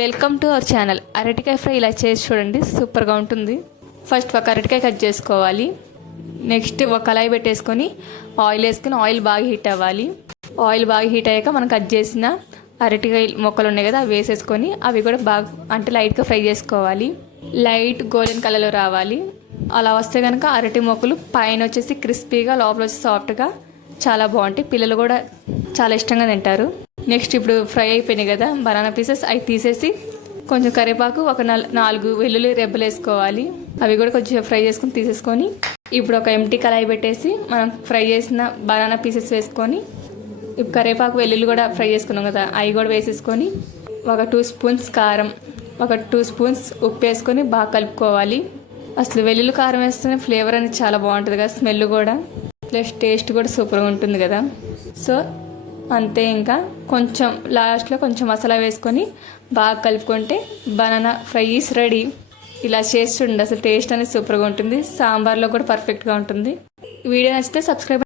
Welcome to our channel. అరటికాయ fry ఇలా చేసి చూడండి, సూపర్గా ఉంటుంది. ఫస్ట్ ఒక అరటికాయ కట్ చేసుకోవాలి. నెక్స్ట్ ఒక కళాయి పెట్టేసుకొని ఆయిల్ వేసుకొని ఆయిల్ బాగా హీట్ అవ్వాలి. ఆయిల్ బాగా హీట్ అయ్యాక మనం కట్ చేసిన అరటికాయ మొక్కలు ఉన్నాయి కదా, అవి వేసేసుకొని అవి కూడా బాగా అంటే లైట్గా ఫ్రై చేసుకోవాలి. లైట్ గోల్డెన్ కలర్లో రావాలి. అలా వస్తే కనుక అరటి మొక్కలు పైన వచ్చేసి క్రిస్పీగా, లోపల వచ్చి సాఫ్ట్గా చాలా బాగుంటాయి. పిల్లలు కూడా చాలా ఇష్టంగా తింటారు. నెక్స్ట్ ఇప్పుడు ఫ్రై అయిపోయినాయి కదా బనానా పీసెస్, అవి తీసేసి కొంచెం కరివేపాకు, ఒక 4 వెల్లుల్లి రెబ్బలు వేసుకోవాలి. అవి కూడా కొంచెం ఫ్రై చేసుకొని తీసేసుకొని ఇప్పుడు ఒక ఎంటీ కళాయి పెట్టేసి మనం ఫ్రై చేసిన బనానా పీసెస్ వేసుకొని, ఇప్పుడు కరివేపాకు వెల్లుల్లి కూడా ఫ్రై చేసుకున్నాం కదా, అవి కూడా వేసేసుకొని ఒక 2 స్పూన్స్ కారం, ఒక 2 స్పూన్స్ ఉప్పు వేసుకొని బాగా కలుపుకోవాలి. అసలు వెల్లుల్లి కారం వేస్తేనే ఫ్లేవర్ అనేది చాలా బాగుంటుంది కదా, స్మెల్ కూడా ప్లస్ టేస్ట్ కూడా సూపర్గా ఉంటుంది కదా. సో అంతే, ఇంకా కొంచెం లాస్ట్లో కొంచెం మసాలా వేసుకొని బాగా కలుపుకుంటే బనానా ఫ్రై ఈస్ రెడీ. ఇలా చేసి చూడండి, అసలు టేస్ట్ అనేది సూపర్గా ఉంటుంది. సాంబార్లో కూడా పర్ఫెక్ట్గా ఉంటుంది. వీడియో నచ్చితే సబ్స్క్రైబ్